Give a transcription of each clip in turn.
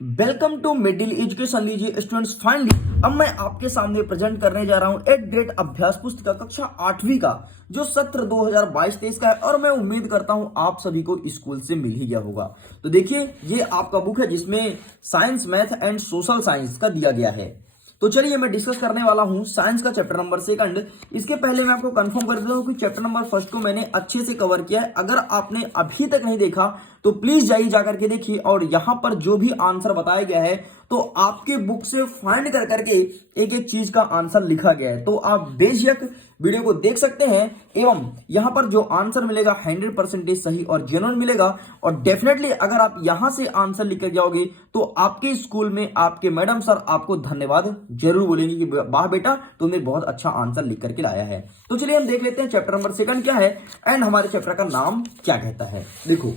Welcome to middle education. लीजिए students, finally अब मैं आपके सामने प्रेजेंट करने जा रहा हूं एक ग्रेड अभ्यास पुस्तिका कक्षा 8वीं का जो सत्र 2022-23 का है और मैं उम्मीद करता हूं आप सभी को स्कूल से मिल ही गया होगा। तो देखिए, ये आपका बुक है जिसमें science, math and social science का दिया गया है। तो चलिए मैं डिस्कस करने वाला हूं साइंस का चैप्टर नंबर 2। इसके पहले मैं आपको कंफर्म कर देता हूं कि चैप्टर नंबर 1 को मैंने अच्छे से कवर किया है। अगर आपने अभी तक नहीं देखा तो प्लीज जाइए जाकर के देखिए, और यहां पर जो भी आंसर बताया गया है तो आपके बुक से फाइंड कर करके एक एक चीज का आंसर लिखा गया है, तो आप बेझिझक वीडियो को देख सकते हैं। एवं यहां पर जो आंसर मिलेगा 100% सही और जेन्युइन मिलेगा। और डेफिनेटली अगर आप यहां से आंसर लिख कर जाओगे तो आपके स्कूल में आपके मैडम सर आपको धन्यवाद जरूर बोलेंगे कि वाह बेटा, तुमने बहुत अच्छा आंसर लिख करके लाया है। तो चलिए हम देख लेते हैं चैप्टर नंबर 2 क्या है एंड हमारे चैप्टर का नाम क्या कहता है। देखो,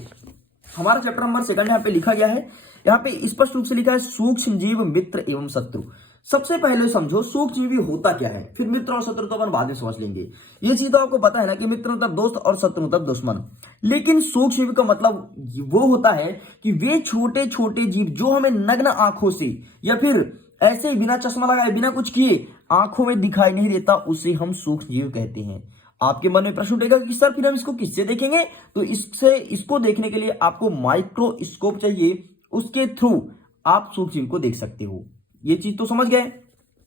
हमारा चैप्टर नंबर 2 यहाँ पे लिखा गया है, यहाँ पे स्पष्ट रूप से लिखा है सूक्ष्म जीव, मित्र एवं शत्रु। सबसे पहले समझो सूक्ष्म जीव होता क्या है, फिर मित्र और शत्रु तो अपन बाद में समझ लेंगे। ये चीज तो आपको पता है ना कि मित्र मतलब दोस्त और शत्रु मतलब दुश्मन। लेकिन सूक्ष्म जीव का मतलब वो होता है कि वे छोटे छोटे जीव जो हमें नग्न आंखों से या फिर ऐसे ही बिना चश्मा लगाए बिना कुछ किए आंखों में दिखाई नहीं देता, उसे हम सूक्ष्म जीव कहते हैं। आपके मन में प्रश्न उठेगा कि सर फिर हम इसको किससे देखेंगे, तो इसको देखने के लिए आपको माइक्रोस्कोप चाहिए, उसके थ्रू आप सूक्ष्म को देख सकते हो। ये चीज तो समझ गए।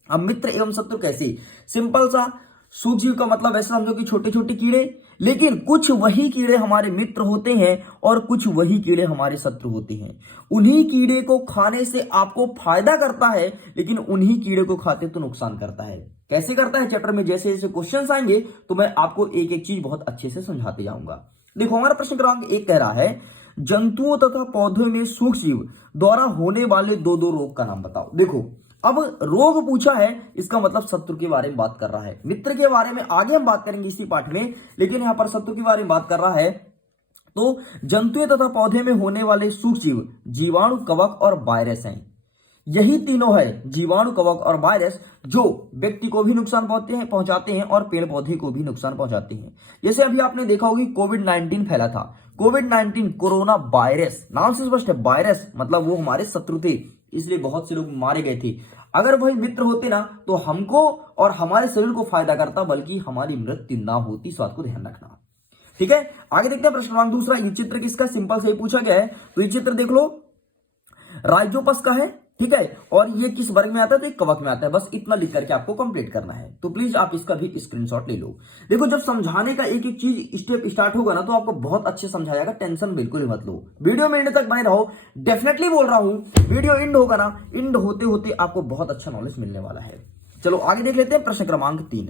अब मित्र एवं शत्रु कैसे, सिंपल सा, सूक्ष्म का मतलब ऐसा समझो कि छोटे छोटे कीड़े, लेकिन कुछ वही कीड़े हमारे मित्र होते हैं और कुछ वही कीड़े हमारे शत्रु होते हैं। उन्हीं कीड़े को खाने से आपको फायदा करता है, लेकिन उन्हीं कीड़े को खाते तो नुकसान करता है। कैसे करता है, चैप्टर में जैसे जैसे क्वेश्चंस आएंगे तो मैं आपको एक एक चीज बहुत अच्छे से समझाते जाऊंगा। देखो, हमारा प्रश्न क्रमांक 1 कह रहा है जंतुओं तथा पौधों में सूक्ष्म जीव द्वारा होने वाले दो दो रोग का नाम बताओ। देखो, अब रोग पूछा है, इसका मतलब शत्रु के बारे में बात कर रहा है। मित्र के बारे में आगे हम बात करेंगे इसी पाठ में, लेकिन यहां पर शत्रु के बारे में बात कर रहा है। तो जंतुओं तथा पौधे में होने वाले सूक्ष्म जीव जीवाणु, कवक और वायरस हैं। यही तीनों है, जीवाणु, कवक और वायरस, जो व्यक्ति को भी नुकसान पहुंचाते हैं और पेड़ पौधे को भी नुकसान पहुंचाते हैं। जैसे अभी आपने देखा होगी कोविड-19 फैला था। कोविड-19 कोरोना वायरस, नाम से स्पष्ट है, वायरस मतलब वो हमारे शत्रु थे, इसलिए बहुत से लोग मारे गए थे। अगर वही मित्र होते ना तो हमको और हमारे शरीर को फायदा करता, बल्कि हमारी मृत्यु ना होती। इस बात को ध्यान रखना, ठीक है। आगे देखते हैं प्रश्न क्रमांक 2। ये चित्र किसका, सिंपल से ही पूछा गया है। तो ये चित्र देख लो, राइजोपस का है, ठीक है, और ये किस वर्ग में आता है, तो एक कवक में आता है। बस इतना लिख करके आपको कंप्लीट करना है। तो प्लीज आप इसका भी स्क्रीनशॉट ले लो। देखो, जब समझाने का एक एक चीज स्टेप स्टार्ट होगा ना तो आपको बहुत अच्छे समझाएगा, टेंशन बिल्कुल ही मत लो। वीडियो में एंड तक बने रहो, डेफिनेटली बोल रहा हूं। वीडियो एंड होगा ना, एंड होते होते आपको बहुत अच्छा नॉलेज मिलने वाला है। चलो आगे देख लेते हैं प्रश्न क्रमांक 3।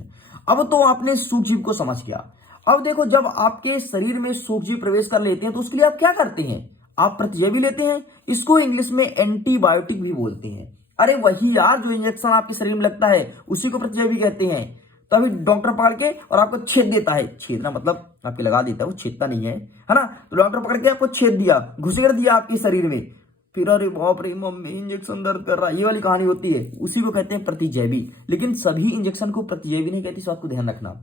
अब तो आपने सूक्ष्म जीव को समझ गया। अब देखो, जब आपके शरीर में सूक्ष्म जीव प्रवेश कर लेते हैं तो उसके लिए आप क्या करते हैं, आप प्रतिजैवी लेते हैं। इसको इंग्लिश में एंटीबायोटिक भी बोलते हैं। अरे वही यार, जो इंजेक्शन आपके शरीर में लगता है उसी को प्रतिजैवी कहते हैं। तो अभी डॉक्टर पकड़ के और आपको छेद देता है, छेदना मतलब आपके लगा देता है, वो छेदता नहीं है ना। तो डॉक्टर पकड़ के आपको छेद दिया, घुसेड़ दिया आपके शरीर में, फिर अरे बाप रे मम्मी इंजेक्शन दर्द कर रहा है, ये वाली कहानी होती है, उसी को कहते हैं प्रतिजैवी। लेकिन सभी इंजेक्शन को प्रतिजैवी नहीं कहती, इस बात को ध्यान रखना।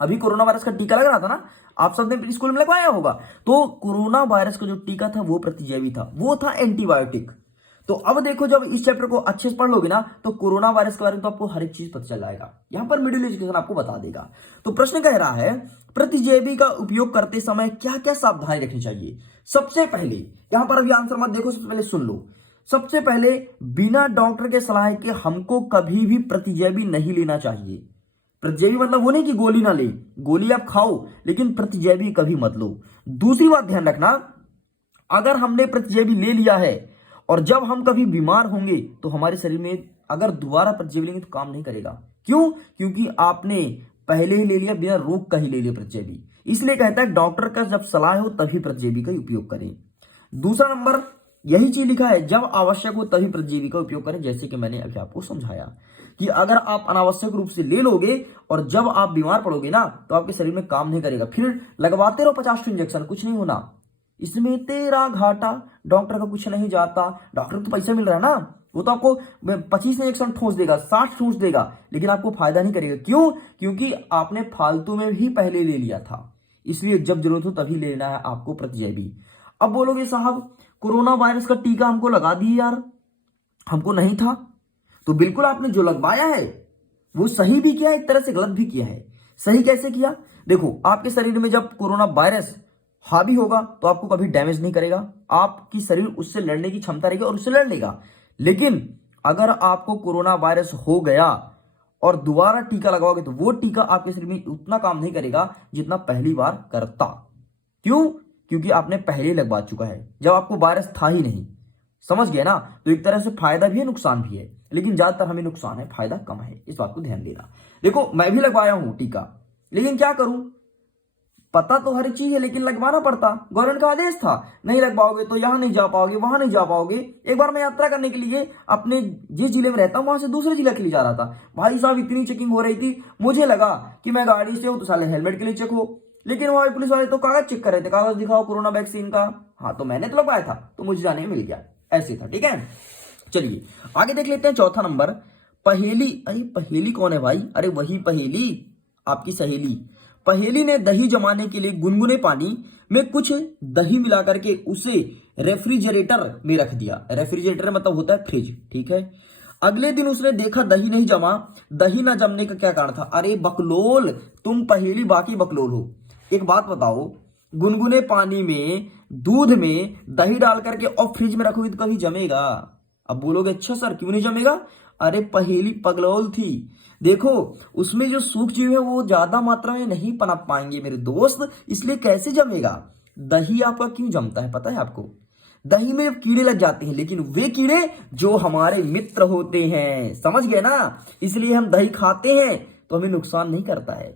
अभी कोरोना वायरस का टीका लग रहा था ना, आप सब ने स्कूल में लगवाया होगा। तो कोरोना वायरस का जो टीका था वो प्रतिजैवी था, वो था एंटीबायोटिक। तो अब देखो, जब इस चैप्टर को अच्छे से पढ़ लोगे ना तो कोरोना वायरस के बारे में तो आपको हर एक चीज पता चल जाएगा। यहां पर मिडिल एजुकेशन आपको बता देगा। तो प्रश्न कह रहा है प्रतिजैवी का उपयोग करते समय क्या क्या सावधानी रखनी चाहिए। सबसे पहले, यहां पर अभी आंसर मत देखो, सबसे पहले सुन लो। सबसे पहले, बिना डॉक्टर के सलाह के हमको कभी भी प्रतिजैवी नहीं लेना चाहिए। प्रतिजैवी मतलब वो नहीं कि गोली ना ले, गोली आप खाओ लेकिन प्रतिजैवी कभी मत लो। दूसरी बात ध्यान रखना, अगर हमने प्रतिजैवी ले लिया है और जब हम कभी बीमार होंगे तो हमारे शरीर में अगर दोबारा प्रतिजैवी लेंगे तो काम नहीं करेगा। क्यों, क्योंकि आपने पहले ही ले लिया, बिना रोग का ही ले लिया प्रतिजैवी। इसलिए कहता है डॉक्टर का जब सलाह हो तभी प्रतिजैवी का उपयोग करें। दूसरा नंबर, यही चीज लिखा है, जब आवश्यक हो तभी प्रतिजैवी का उपयोग करें। जैसे कि मैंने अभी आपको समझाया कि अगर आप अनावश्यक रूप से ले लोगे और जब आप बीमार पड़ोगे ना तो आपके शरीर में काम नहीं करेगा, फिर लगवाते रहो 50 इंजेक्शन, कुछ नहीं होना, इसमें तेरा घाटा, डॉक्टर का कुछ नहीं जाता। डॉक्टर को तो पैसा मिल रहा है ना, वो तो आपको 25 इंजेक्शन ठोस देगा, 60 ठोस देगा, लेकिन आपको फायदा नहीं करेगा। क्यों, क्योंकि आपने फालतू में भी पहले ले लिया था। इसलिए जब जरूरत हो तभी लेना है आपको प्रतिजैवी। अब बोलोगे साहब कोरोना वायरस का टीका हमको लगा दिए यार, हमको नहीं था। तो बिल्कुल आपने जो लगवाया है वो सही भी किया है, एक तरह से गलत भी किया है। सही कैसे किया? देखो, आपके शरीर में जब कोरोना वायरस हावी होगा तो आपको कभी डैमेज नहीं करेगा, आपकी शरीर उससे लड़ने की क्षमता रहेगी और उससे लड़ लेगा। लेकिन अगर आपको कोरोना वायरस हो गया और दोबारा टीका लगाओगे तो वो टीका आपके शरीर में उतना काम नहीं करेगा जितना पहली बार करता। क्यों? क्योंकि आपने पहले ही लगवा चुका है जब आपको वायरस था ही नहीं। समझ गए ना? तो एक तरह से फायदा भी है, नुकसान भी है, लेकिन ज्यादातर हमें नुकसान है, फायदा कम है, इस बात को ध्यान देना। देखो, मैं भी लगवाया हूं टीका, लेकिन क्या करूं, पता तो हर चीज है लेकिन लगवाना पड़ता। गवर्नमेंट का आदेश था, नहीं लगवाओगे तो यहां नहीं जा पाओगे, वहां नहीं जा पाओगे। एक बार मैं यात्रा करने के लिए अपने जिस जिले में रहता हूं वहां से दूसरे जिले के लिए जा रहा था। भाई साहब, इतनी चेकिंग हो रही थी, मुझे लगा कि मैं गाड़ी से हूं तो साले हेलमेट के लिए चेक हो, लेकिन वहां पुलिस वाले तो कागज चेक कर रहे थे, कागज दिखाओ कोरोना वैक्सीन का। हाँ, तो मैंने तो लगवाया था तो मुझे जाने मिल गया, ऐसे था। ठीक है, चलिए आगे देख लेते हैं। चौथा नंबर, पहेली। अरे पहेली कौन है भाई? अरे वही पहेली, आपकी सहेली। पहेली ने दही जमाने के लिए गुनगुने पानी में कुछ दही मिलाकर के उसे रेफ्रिजरेटर में रख दिया। रेफ्रिजरेटर मतलब होता है फ्रिज, ठीक है। अगले दिन उसने देखा दही नहीं जमा। दही ना जमने का क्या कारण था? अरे बकलोल, तुम पहेली बाकी बकलोल हो। एक बात बताओ, गुनगुने पानी में दूध में दही डाल करके और फ्रिज में रखोगे तो कभी जमेगा? अब बोलोगे अच्छा सर क्यों नहीं जमेगा? अरे पहेली पगलोल थी। देखो, उसमें जो सूक्ष्म जीव है वो ज्यादा मात्रा में नहीं पनप पाएंगे मेरे दोस्त, इसलिए कैसे जमेगा? दही आपका क्यों जमता है पता है आपको? दही में कीड़े लग जाते हैं, लेकिन वे कीड़े जो हमारे मित्र होते हैं, समझ गए ना? इसलिए हम दही खाते हैं तो हमें नुकसान नहीं करता है।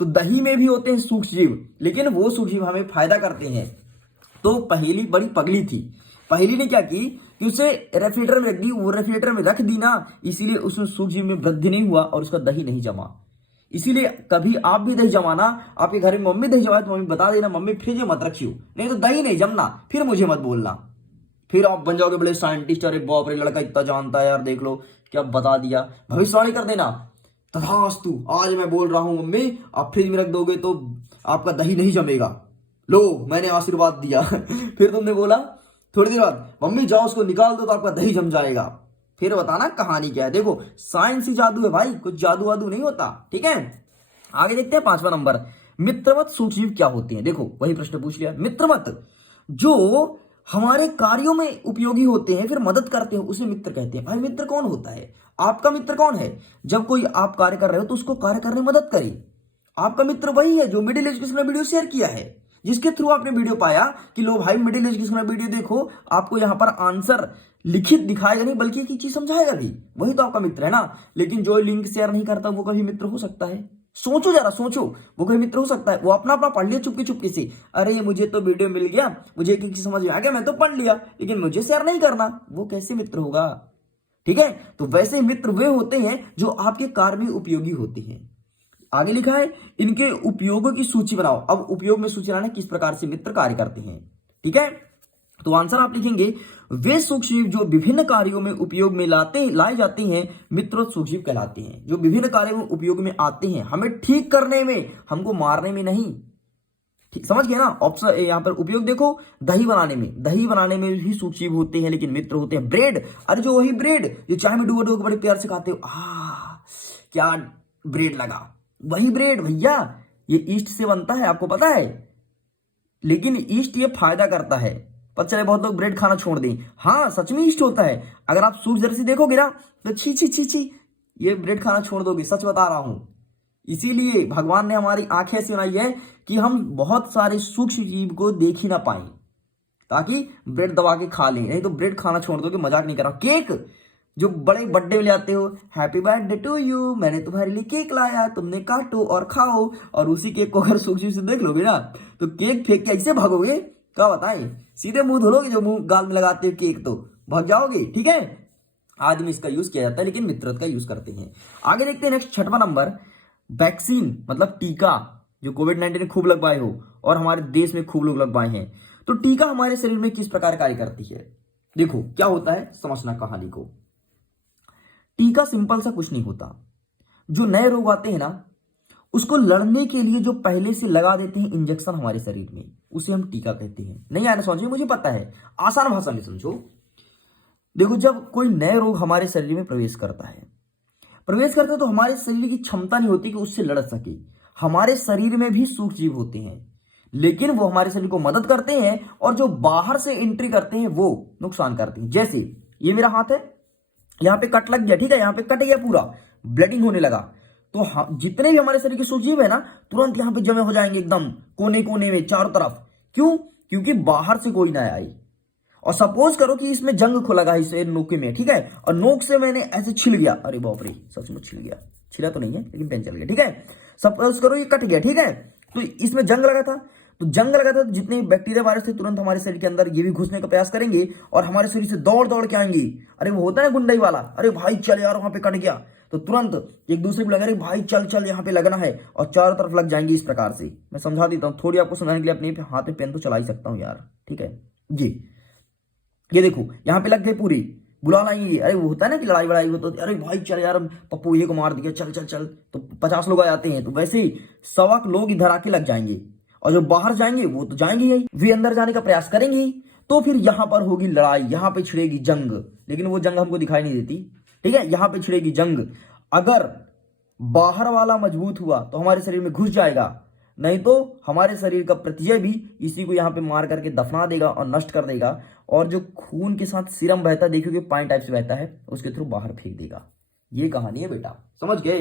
तो दही में भी होते हैं सूक्ष्म जीव, लेकिन वो सूक्ष्म जीव हमें फायदा करते हैं। तो पहेली बड़ी पगली थी। पहेली ने क्या की कि उसे रेफ्रिजरेटर में रख दी, वो रेफ्रिजरेटर में रख दी ना, इसीलिए उसमें सूक्ष्म जीव में वृद्धि नहीं हुआ और उसका दही नहीं जमा। इसीलिए कभी आप भी दही जमाना, आपके घर में मम्मी दही जमाए तो मम्मी बता देना, मम्मी फ्रिज में मत रखियो, नहीं तो दही नहीं जमना, फिर मुझे मत बोलना। फिर आप बन जाओगे बड़े साइंटिस्ट, अरे बाप रे लड़का इतना जानता है यार, देख लो क्या बता दिया, भविष्यवाणी कर देना। तथास्तु, आज मैं बोल रहा हूं मम्मी, आप फ्रिज में रख दोगे तो आपका दही नहीं जमेगा, लो मैंने आशीर्वाद दिया। फिर तुमने बोला थोड़ी देर बाद, मम्मी जाओ उसको निकाल दो तो आपका दही जम जाएगा। फिर बताना कहानी क्या है। देखो, साइंस ही जादू है भाई, कुछ जादू वादू नहीं होता। ठीक है, आगे देखते हैं। 5वां नंबर, मित्रवत सूक्ष्मजीव क्या होते हैं? देखो, वही प्रश्न पूछ लिया। मित्रवत, जो हमारे कार्यों में उपयोगी होते हैं, फिर मदद करते हैं, उसे मित्र कहते हैं। भाई मित्र कौन होता है? आपका मित्र कौन है? जब कोई आप कार्य कर रहे हो तो उसको कार्य करने में मदद करिए। आपका मित्र वही है जो मिडिल एजुकेशन में वीडियो शेयर किया है, जिसके थ्रू आपने वीडियो पाया कि लो भाई मिडिल एजुकेशन में वीडियो देखो, आपको यहां पर आंसर लिखित दिखाएगा नहीं बल्कि एक चीज समझाएगा भी, वही तो आपका मित्र है ना। लेकिन जो लिंक शेयर नहीं करता वो कभी मित्र हो सकता है? सोचो जरा, सोचो, वो कभी मित्र हो सकता है? वो अपना अपना पढ़ लिया चुपके चुपके से, अरे मुझे तो वीडियो मिल गया, मुझे एक चीज समझ में आ गया, मैं तो पढ़ लिया, लेकिन मुझे शेयर नहीं करना, वो कैसे मित्र होगा? ठीक है, तो वैसे मित्र वे होते हैं जो आपके कार्य में उपयोगी होते हैं। आगे लिखा है, इनके उपयोगों की सूची बनाओ। अब उपयोग में सूची लाना किस प्रकार से मित्र कार्य करते हैं। ठीक है, तो आंसर आप लिखेंगे, वे सूक्ष्मजीव जो विभिन्न कार्यों में उपयोग में लाए जाते हैं मित्र सूक्ष्मजीव कहलाते हैं। जो विभिन्न कार्यों में उपयोग में आते हैं, हमें ठीक करने में, हमको मारने में नहीं। ठीक समझ गए ना? ऑप्शन यहाँ पर उपयोग देखो, दही बनाने में भी सूक्ष्मजीव होते हैं लेकिन मित्र होते हैं। ब्रेड, अरे जो वही ब्रेड जो चाय में डुबो डुबो बड़े प्यार से खाते हो, क्या ब्रेड लगा, वही ब्रेड भैया, ये ईस्ट से बनता है, आपको पता है। लेकिन ईस्ट ये फायदा करता है, पता चले बहुत लोग ब्रेड खाना छोड़ दें। हाँ सच में ईस्ट होता है, अगर आप सूप जर्सी देखोगे ना तो छी छी छी छी ये ब्रेड खाना छोड़ दोगे, सच बता रहा हूं। इसीलिए भगवान ने हमारी आंखें ऐसी बनाई है कि हम बहुत सारे सूक्ष्म जीव को देख ही ना पाए, ताकि ब्रेड दबा के खा लें, नहीं तो ब्रेड खाना छोड़ दोगे। मजाक नहीं कर रहा। केक जो बड़े बर्थडे में ले आते हो, हैप्पी बर्थडे टू यू, मैंने तुम्हारे लिए केक लाया, तुमने काटो और खाओ, और उसी केक को अगर सूक्ष्म से देख लोगे ना तो केक फेंक के ऐसे भागोगे, क्या बताएं, सीधे मुंह धोलोगे, जो मुंह गाल में लगाते हो केक तो भाग जाओगे। ठीक है, आदमी इसका यूज किया जाता है लेकिन मित्रता का यूज करते हैं। आगे देखते हैं नेक्स्ट 6वां नंबर, वैक्सीन मतलब टीका, जो कोविड-19 ने खूब लगवाए हो और हमारे देश में खूब लोग लगवाए हैं। तो टीका हमारे शरीर में किस प्रकार कार्य करती है? देखो क्या होता है, समझना कहानी को। टीका सिंपल सा कुछ नहीं होता। जो नए रोग आते हैं ना उसको लड़ने के लिए जो पहले से लगा देते हैं इंजेक्शन हमारे शरीर में, उसे हम टीका कहते हैं। नहीं आना समझिए, मुझे पता है, आसान भाषा में समझो। देखो, जब कोई नए रोग हमारे शरीर में प्रवेश करता है तो हमारे शरीर की क्षमता नहीं होती कि उससे लड़ सके। हमारे शरीर में भी सूक्ष्म जीव होते हैं, लेकिन वो हमारे शरीर को मदद करते हैं, और जो बाहर से एंट्री करते हैं वो नुकसान करते हैं। जैसे ये मेरा हाथ है, यहाँ पे कट लग गया, ठीक है, यहाँ पे कट गया, पूरा ब्लीडिंग होने लगा, तो जितने भी हमारे शरीर के सूक्ष्म जीव है ना, तुरंत यहाँ पे जमे हो जाएंगे एकदम कोने कोने में चारों तरफ। क्यों? क्योंकि बाहर से कोई ना आई। और सपोज करो कि इसमें जंग खुला लगा इस नोके में, ठीक है, और नोक से मैंने ऐसे छिल गया, अरे बाप रे, सच में छिल गया, छिला तो नहीं है लेकिन पेन चल गया, ठीक है। सपोज करो ये कट गया, ठीक है, तो इसमें जंग लगा था, तो जितने बैक्टीरिया वायरस थे तुरंत हमारे शरीर के अंदर ये भी घुसने का प्रयास करेंगे और हमारे शरीर से दौड़ दौड़ के आएंगे। अरे वो होता है ना गुंडाई वाला, अरे भाई चल यार वहां पे कट गया, तो तुरंत एक दूसरे को लगा, अरे भाई चल चल यहाँ पे लगना है, और चारों तरफ लग जाएंगे। इस प्रकार से मैं समझा देता हूँ, थोड़ी आपको समझाने के लिए अपने हाथ में पेन तो चला ही सकता हूँ यार, ठीक है जी। ये देखो यहाँ पे लग गए पूरी, बुला लाएंगे। अरे वो होता है ना कि लड़ाई वड़ाई हो तो अरे भाई चल यार पप्पू ये को मार दिया, चल चल चल, तो 50 लोग आ जाते हैं, तो वैसे ही 100 लोग इधर आके लग जाएंगे, और जो बाहर जाएंगे वो तो जाएंगे ही, वे अंदर जाने का प्रयास करेंगे ही, तो फिर यहाँ पर होगी लड़ाई, यहाँ पे छिड़ेगी जंग, लेकिन वो जंग हमको दिखाई नहीं देती, ठीक है। यहाँ पे छिड़ेगी जंग। अगर बाहर वाला मजबूत हुआ तो हमारे शरीर में घुस जाएगा, नहीं तो हमारे शरीर का प्रत्यय भी इसी को यहाँ पे मार करके दफना देगा और नष्ट कर देगा, और जो खून के साथ सीरम बहता है, देखिए पानी टाइप से बहता है, उसके थ्रू बाहर फेंक देगा। ये कहानी है बेटा, समझ गए।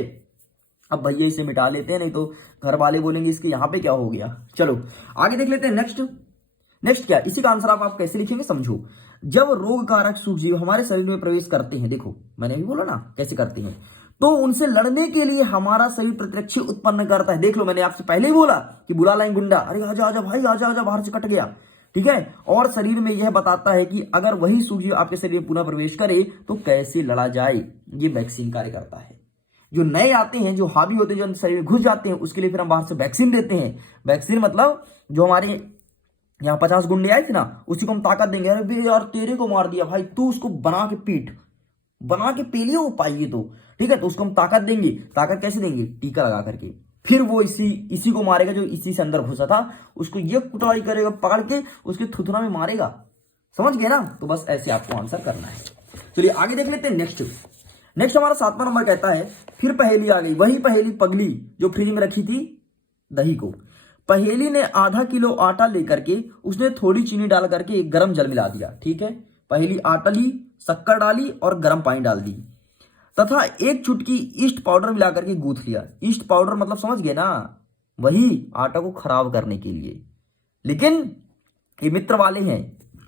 अब भैया इसे मिटा लेते हैं, नहीं तो घर वाले बोलेंगे इसके यहाँ पे क्या हो गया। चलो आगे देख लेते हैं। नेक्स्ट क्या, इसी का आंसर आप कैसे लिखेंगे समझो। जब रोग कारक सूक्ष्मजीव हमारे शरीर में प्रवेश करते हैं, देखो मैंने भी बोला ना कैसे करते हैं, तो उनसे लड़ने के लिए हमारा शरीर प्रतिरक्षा उत्पन्न करता है। देख लो, मैंने आपसे पहले ही बोला कि बुला लाएं गुंडा, अरे आजा आजा भाई, आजा आजा, बाहर से कट गया, ठीक है। और शरीर में यह बताता है कि अगर वही सूक्ष्मजीव आपके शरीर में पुनः प्रवेश करे तो कैसे लड़ा जाए। ये वैक्सीन कार्य करता है। जो नए आते हैं, जो हावी होते हैं, जो शरीर में घुस जाते हैं, उसके लिए फिर हम बाहर से वैक्सीन देते हैं। वैक्सीन मतलब जो हमारे यहाँ 50 गुंडे आए थे ना, उसी को हम ताकत देंगे। अरे बे यार तेरे को मार दिया भाई, तू उसको बना के पीट, बना के पेलिए वो पाइए, तो ठीक है, तो उसको हम ताकत देंगे। ताकत कैसे देंगे? टीका लगा करके। फिर वो इसी को मारेगा जो इसी से अंदर घुसा था, उसको ये कुटाई करेगा, पकड़ के उसके थुथुना में मारेगा। समझ गए ना? तो बस ऐसे आपको आंसर करना है। चलिए आगे देख लेते हैं। नेक्स्ट हमारा 7वां नंबर कहता है, फिर पहेली आ गई, वही पहेली पगली जो फ्रिज में रखी थी दही को। पहेली ने आधा किलो आटा लेकर के उसने थोड़ी चीनी डाल करके एक गर्म जल मिला दिया, ठीक है। पहेली आटा ली, शक्कर डाली और गर्म पानी डाल दी, तथा एक चुटकी ईस्ट पाउडर मिला करके गूंथ लिया। ईस्ट पाउडर मतलब समझ गए ना, वही आटा को खराब करने के लिए। लेकिन ये मित्र वाले हैं।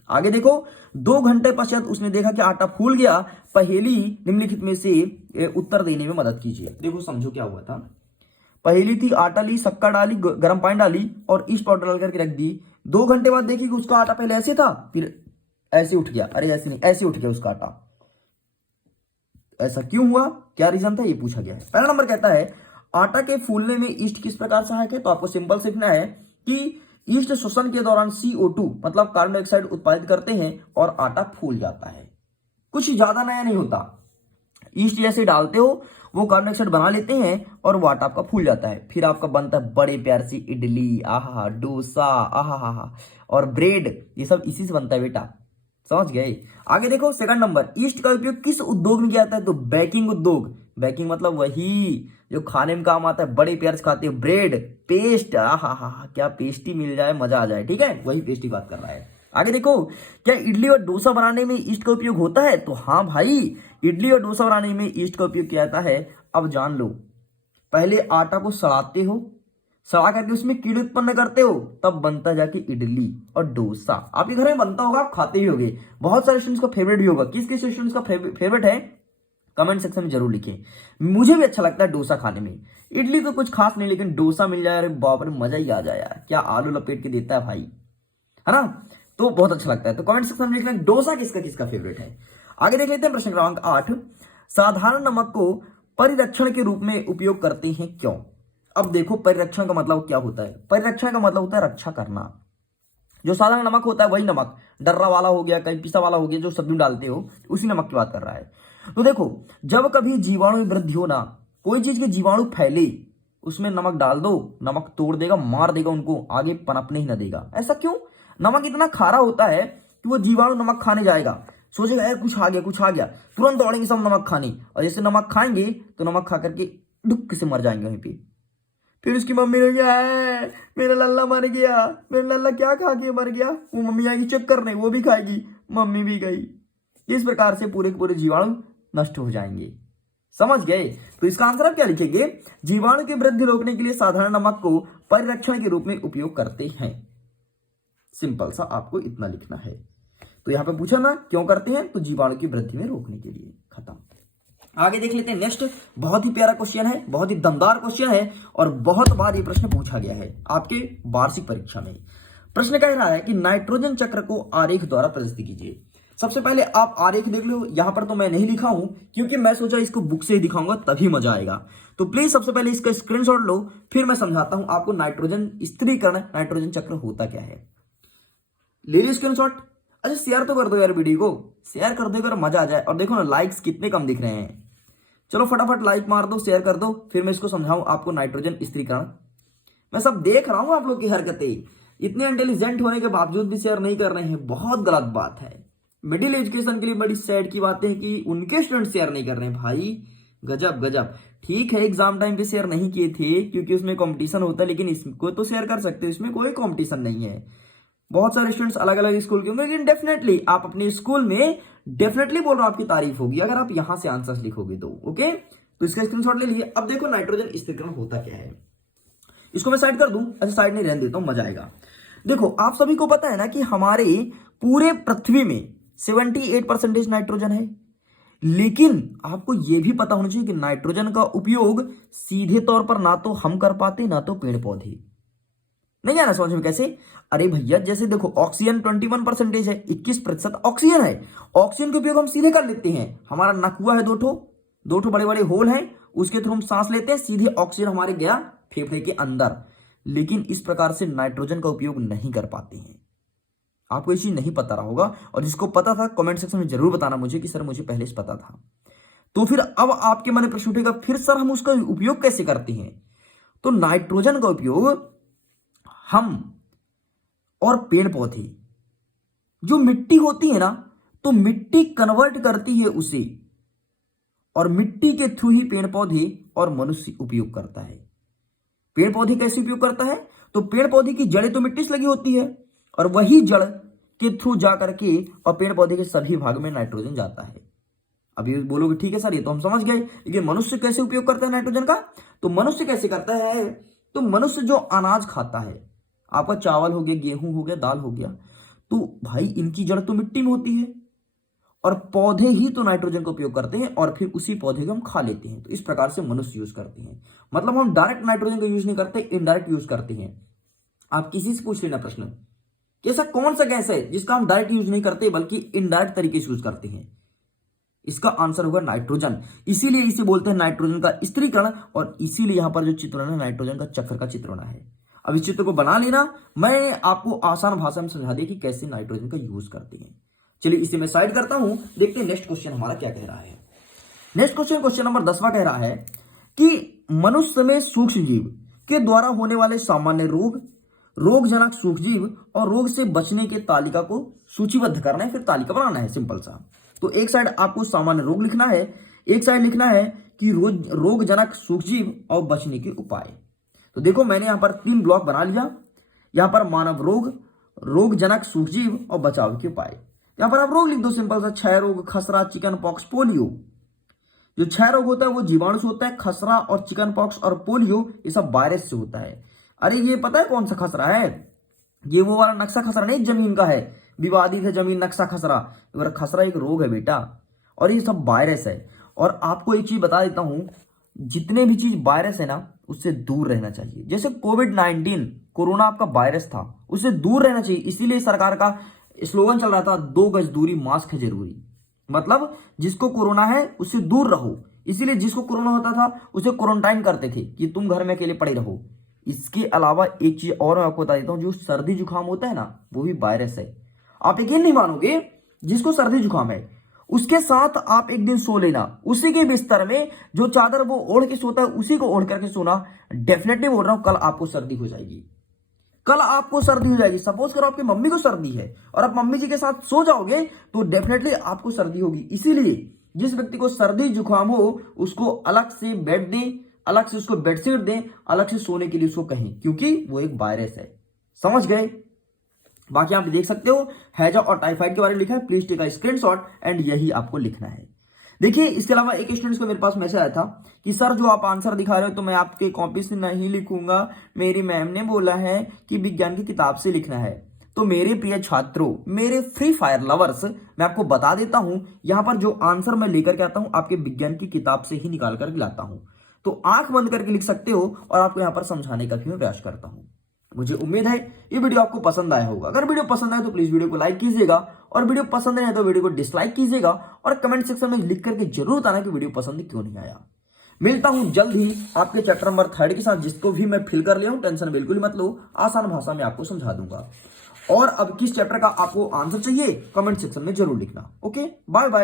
आगे देखो, 2 घंटे पश्चात उसने देखा कि आटा फूल गया। पहेली निम्नलिखित में से उत्तर देने में मदद कीजिए। देखो समझो क्या हुआ था। पहेली थी, आटा ली, शक्कर डाली, गर्म पानी डाली और ईस्ट पाउडर डाल करके रख दी। 2 घंटे बाद देखी कि उसका आटा पहले ऐसे था, फिर ऐसे उठ गया। अरे ऐसे नहीं, ऐसे उठ गया उसका आटा। ऐसा क्यों हुआ, क्या रीजन था, ये पूछा गया है। पहला नंबर कहता है, आटा के फूलने में ईस्ट किस प्रकार सहायक है। तो आपको सिंपल सीखना है कि ईस्ट श्वसन के दौरान CO2 मतलब कार्बन डाइऑक्साइड उत्पादित करते हैं और आटा फूल जाता है। कुछ ज्यादा नया नहीं होता। ईस्ट जैसे डालते हो वो कार्बन डाइऑक्साइड बना लेते हैं और वो आटा आपका फूल जाता है। फिर आपका बनता है बड़े प्यार सी इडली, आहा, डोसा, आहा, और ब्रेड, ये सब इसी से बनता है बेटा। समझ गए? आगे देखो, सेकंड नंबर, ईस्ट का उपयोग किस उद्योग में किया जाता है। तो बेकिंग उद्योग। बेकिंग मतलब वही जो खाने में काम आता है, बड़े प्यार से खाते हैं, ब्रेड, पेस्ट, आहा, क्या पेस्टी मिल जाए, मजा आ जाए, ठीक है, वही पेस्टी बात कर रहा है। आगे देखो, क्या इडली और डोसा बनाने में ईस्ट का उपयोग होता है। तो हाँ भाई, इडली और डोसा बनाने में ईस्ट का उपयोग किया जाता है। अब जान लो, पहले आटा को सड़ाते हो, सड़ा करके उसमें कीड़े उत्पन्न करते हो, तब बनता जाके इडली और डोसा। आपके घर में बनता होगा, आप खाते ही होगे। बहुत सारे स्टूडेंट्स का फेवरेट भी होगा। किस किस स्टूडेंट्स का फेवरेट है कमेंट सेक्शन में जरूर लिखें। मुझे भी अच्छा लगता है डोसा खाने में। इडली तो कुछ खास नहीं, लेकिन डोसा मिल जाए, अरे बाप रे, मजा ही आ जाए यार। क्या आलू लपेट के देता है भाई, है ना, तो बहुत अच्छा लगता है। तो कमेंट सेक्शन में लिखना डोसा किसका किसका फेवरेट है। आगे देख लेते हैं प्रश्न क्रमांक 8, साधारण नमक को परिरक्षण के रूप में उपयोग करते हैं क्यों। अब देखो, परिरक्षण का मतलब क्या होता है। परिरक्षण का मतलब होता है रक्षा करना। जो साधारण नमक होता है वही नमक, डर्रा वाला हो गया, कहीं पिसा वाला हो गया, जो सब्जी में डालते हो, उसी नमक की बात कर रहा है। तो देखो, जब कभी जीवाणु में वृद्धि हो ना, कोई चीज के जीवाणु फैले, उसमें नमक डाल दो, नमक तोड़ देगा, मार देगा उनको, आगे पनपने ही ना देगा। ऐसा क्यों? नमक इतना खारा होता है कि वो जीवाणु नमक खाने जाएगा, सोचेगा यार कुछ आ गया कुछ आ गया, तुरंत दौड़ेंगे सब नमक खाने, और जैसे नमक खाएंगे तो नमक खा करके डुक से मर जाएंगे वहीं पे। फिर उसकी मम्मी ने क्या है, मेरा लल्ला मर गया, मेरा लल्ला क्या खा के मर गया, वो मम्मी आएगी चेक करने, वो भी खाएगी, मम्मी भी गई। इस प्रकार से पूरे के पूरे जीवाणु नष्ट हो जाएंगे। समझ गए? तो इसका आंसर आप क्या लिखेंगे? जीवाणु की वृद्धि रोकने के लिए साधारण नमक को परिरक्षण के रूप में उपयोग करते हैं। सिंपल सा आपको इतना लिखना है। तो यहां पे पूछा ना क्यों करते हैं, तो जीवाणु की वृद्धि में रोकने के लिए। खत्म। आगे देख लेते हैं नेक्स्ट। बहुत ही प्यारा क्वेश्चन है, बहुत ही दमदार क्वेश्चन है, और बहुत बार ये प्रश्न पूछा गया है आपके वार्षिक परीक्षा में। प्रश्न कह रहा है कि नाइट्रोजन चक्र को आरेख द्वारा प्रदर्शित कीजिए। सबसे पहले आप आरेख देख लो, यहां पर तो मैं नहीं लिखा हूं क्योंकि मैं सोचा इसको बुक से ही दिखाऊंगा तभी मजा आएगा। तो प्लीज सबसे पहले इसका स्क्रीनशॉट लो, फिर मैं समझाता हूं आपको नाइट्रोजन स्थिरीकरण, नाइट्रोजन चक्र होता क्या है। ले ली स्क्रीनशॉट? अच्छा शेयर तो कर दो यार, वीडियो को शेयर कर दो अगर मजा आ जाए। और देखो ना लाइक्स कितने कम दिख रहे हैं। चलो फटाफट लाइक मार दो, शेयर कर दो, फिर मैं इसको समझाऊं आपको नाइट्रोजन स्थिरीकरण। मैं सब देख रहा हूं आप लोग की हरकतें, इतने इंटेलिजेंट होने के बावजूद भी शेयर नहीं कर रहे हैं, बहुत गलत बात है। मिडिल एजुकेशन के लिए बड़ी सैड की बात है कि उनके स्टूडेंट शेयर नहीं कर रहे हैं भाई, गजब गजब। ठीक है एग्जाम टाइम पे शेयर नहीं किए थे क्योंकि उसमें कंपटीशन होता है, लेकिन इसको तो शेयर कर सकते हो, इसमें कोई कंपटीशन नहीं है। बहुत सारे स्टूडेंट्स अलग अलग स्कूल के होंगे, लेकिन डेफिनेटली आप अपने स्कूल में, डेफिनेटली बोल रहा हूं आपकी तारीफ होगी अगर आप यहां से आंसर्स लिखोगे तो। ओके, तो इसका स्क्रीनशॉट ले लिए। अब देखो नाइट्रोजन स्थिरीकरण होता क्या है, इसको मैं साइड कर दूं। अच्छा साइड नहीं रहने देता हूं, मजा आएगा। देखो आप सभी को पता है ना कि हमारे पूरे पृथ्वी में 78% नाइट्रोजन है, लेकिन आपको यह भी पता होना चाहिए कि नाइट्रोजन का उपयोग सीधे तौर पर ना तो हम कर पाते ना तो पेड़ पौधे। नहीं आना समझ में कैसे? अरे भैया जैसे देखो ऑक्सीजन 21% है, 21% ऑक्सीजन है। ऑक्सीजन का उपयोग हम सीधे कर लेते हैं, हमारा नकुआ है, दो ठो बड़े बड़े होल हैं, उसके थ्रू हम सांस लेते हैं, सीधे ऑक्सीजन हमारे गया फेफड़े के अंदर। लेकिन इस प्रकार से नाइट्रोजन का उपयोग नहीं कर पाते हैं। आपको ये चीज नहीं पता रहा होगा, और जिसको पता था कमेंट सेक्शन में जरूर बताना मुझे कि सर मुझे पहले से पता था। तो फिर अब आपके मन में प्रश्न उठेगा, फिर सर हम उसका उपयोग कैसे करते हैं? तो नाइट्रोजन का उपयोग हम और पेड़ पौधे, जो मिट्टी होती है ना, तो मिट्टी कन्वर्ट करती है उसे, और मिट्टी के थ्रू ही पेड़ पौधे और मनुष्य उपयोग करता है। पेड़ पौधे कैसे उपयोग करता है? तो पेड़ पौधे की जड़ें तो मिट्टी से लगी होती है, और वही जड़ के थ्रू जा करके और पेड़ पौधे के सभी भाग में नाइट्रोजन जाता है। अभी बोलोगे ठीक है सर ये तो हम समझ गए, लेकिन मनुष्य कैसे उपयोग करता है नाइट्रोजन का? तो मनुष्य कैसे करता है? तो मनुष्य जो अनाज खाता है, आपका चावल हो गया, गेहूं हो गया, दाल हो गया, तो भाई इनकी जड़ तो मिट्टी में होती है, और पौधे ही तो नाइट्रोजन का उपयोग करते हैं, और फिर उसी पौधे को हम खा लेते हैं। तो इस प्रकार से मनुष्य यूज करते हैं। मतलब हम डायरेक्ट नाइट्रोजन का यूज नहीं करते, इनडायरेक्ट यूज करते हैं। आप किसी से पूछ लेना प्रश्न कि ऐसा कौन सा गैस है जिसका हम डायरेक्ट यूज नहीं करते बल्कि इनडायरेक्ट तरीके से यूज करते हैं? इसका आंसर होगा नाइट्रोजन। इसीलिए इसे बोलते हैं नाइट्रोजन का स्थिरीकरण, और इसीलिए यहां पर जो चित्रण है नाइट्रोजन का चक्र का चित्रण है। अब इस चित्र को बना लेना, मैं आपको आसान भाषा में समझा दिया कि कैसे नाइट्रोजन का यूज करते हैं। चलिए इसे मैं साइड करता हूं, देखते हैं नेक्स्ट क्वेश्चन हमारा क्या कह रहा है। नेक्स्ट क्वेश्चन नंबर 10वां कह रहा है कि मनुष्य में सूक्ष्म जीव के द्वारा होने वाले सामान्य रोग, रोगजनक सूक्ष्मजीव और रोग से बचने के तालिका को सूचीबद्ध करना है, फिर तालिका बनाना है। सिंपल सा। तो एक साइड आपको सामान्य रोग लिखना है, एक साइड लिखना है कि रोगजनक सूक्ष्मजीव और बचने के उपाय। तो देखो मैंने यहां पर 3 ब्लॉक बना लिया। यहां पर मानव रोग, रोगजनक सूक्ष्मजीव और बचाव के उपाय। यहां पर आप रोग लिख दो सिंपल सा, क्षय रोग, खसरा, चिकन पॉक्स, पोलियो। जो क्षय रोग होता है वो जीवाणु से होता है, खसरा और चिकन पॉक्स और पोलियो ये सब वायरस से होता है। अरे ये पता है कौन सा खसरा है? ये वो वाला नक्शा खसरा नहीं जमीन का है, विवादित है जमीन नक्शा खसरा। खसरा एक रोग है बेटा, और ये सब वायरस है। और आपको एक चीज बता देता हूं, जितने भी चीज वायरस है ना उससे दूर रहना चाहिए। जैसे कोविड-19 कोरोना आपका वायरस था, उससे दूर रहना चाहिए। इसीलिए सरकार का स्लोगन चल रहा था 2 गज दूरी, मास्क है जरूरी। मतलब जिसको कोरोना है उससे दूर रहो। इसीलिए जिसको कोरोना होता था उसे क्वारंटाइन करते थे कि तुम घर में अकेले पड़े रहो। इसके अलावा एक चीज और मैं आपको बता देता हूं, जो सर्दी जुकाम होता है ना वो भी वायरस है। आप यकीन नहीं मानोगे, जिसको सर्दी जुकाम है उसके साथ आप एक दिन सो लेना, उसी के बिस्तर में जो चादर वो ओढ़ के सोता है उसी को ओढ़ करके सोना। डेफिनेटली बोल रहा हूं, कल आपको सर्दी हो जाएगी, कल आपको सर्दी हो जाएगी। सपोज करो आपकी मम्मी को सर्दी है और आप मम्मी जी के साथ सो जाओगे तो डेफिनेटली आपको सर्दी होगी। इसीलिए जिस व्यक्ति को सर्दी जुकाम हो उसको अलग से बेड दें, अलग से उसको बेडशीट दें, अलग से सोने के लिए उसको कहें, क्योंकि वो एक वायरस है। समझ गए? बाकी आप देख सकते हो हैजा और टाइफाइड के बारे में लिखा है, please take a screenshot and यही आपको लिखना है। देखिए इसके अलावा एक स्टूडेंट्स को मेरे पास मैसेज आया था कि सर जो आप आंसर दिखा रहे हो तो मैं आपके कॉपी से नहीं लिखूंगा, मेरी मैम ने बोला है कि विज्ञान की किताब से लिखना है। तो मेरे प्रिय छात्रों, मेरे फ्री फायर लवर्स, मैं आपको बता देता हूं यहां पर जो आंसर मैं लेकर के आता हूं आपके विज्ञान की किताब से ही निकाल कर लाता हूं। तो आंख बंद करके लिख सकते हो और आपको यहां पर समझाने का भी मैं प्रयास करता हूं। मुझे उम्मीद है ये वीडियो आपको पसंद आया होगा। अगर वीडियो पसंद आए तो प्लीज वीडियो को लाइक कीजिएगा और वीडियो पसंद नहीं आए तो वीडियो को डिसलाइक कीजिएगा और कमेंट सेक्शन में लिख करके जरूर बताना कि वीडियो पसंद क्यों नहीं आया। मिलता हूं जल्द ही आपके चैप्टर नंबर 3 के साथ, जिसको भी मैं फिल कर लिया हूं, टेंशन बिल्कुल मत लो, आसान भाषा में आपको समझा दूंगा। और अब किस चैप्टर का आपको आंसर चाहिए कमेंट सेक्शन में जरूर लिखना। Okay, bye bye.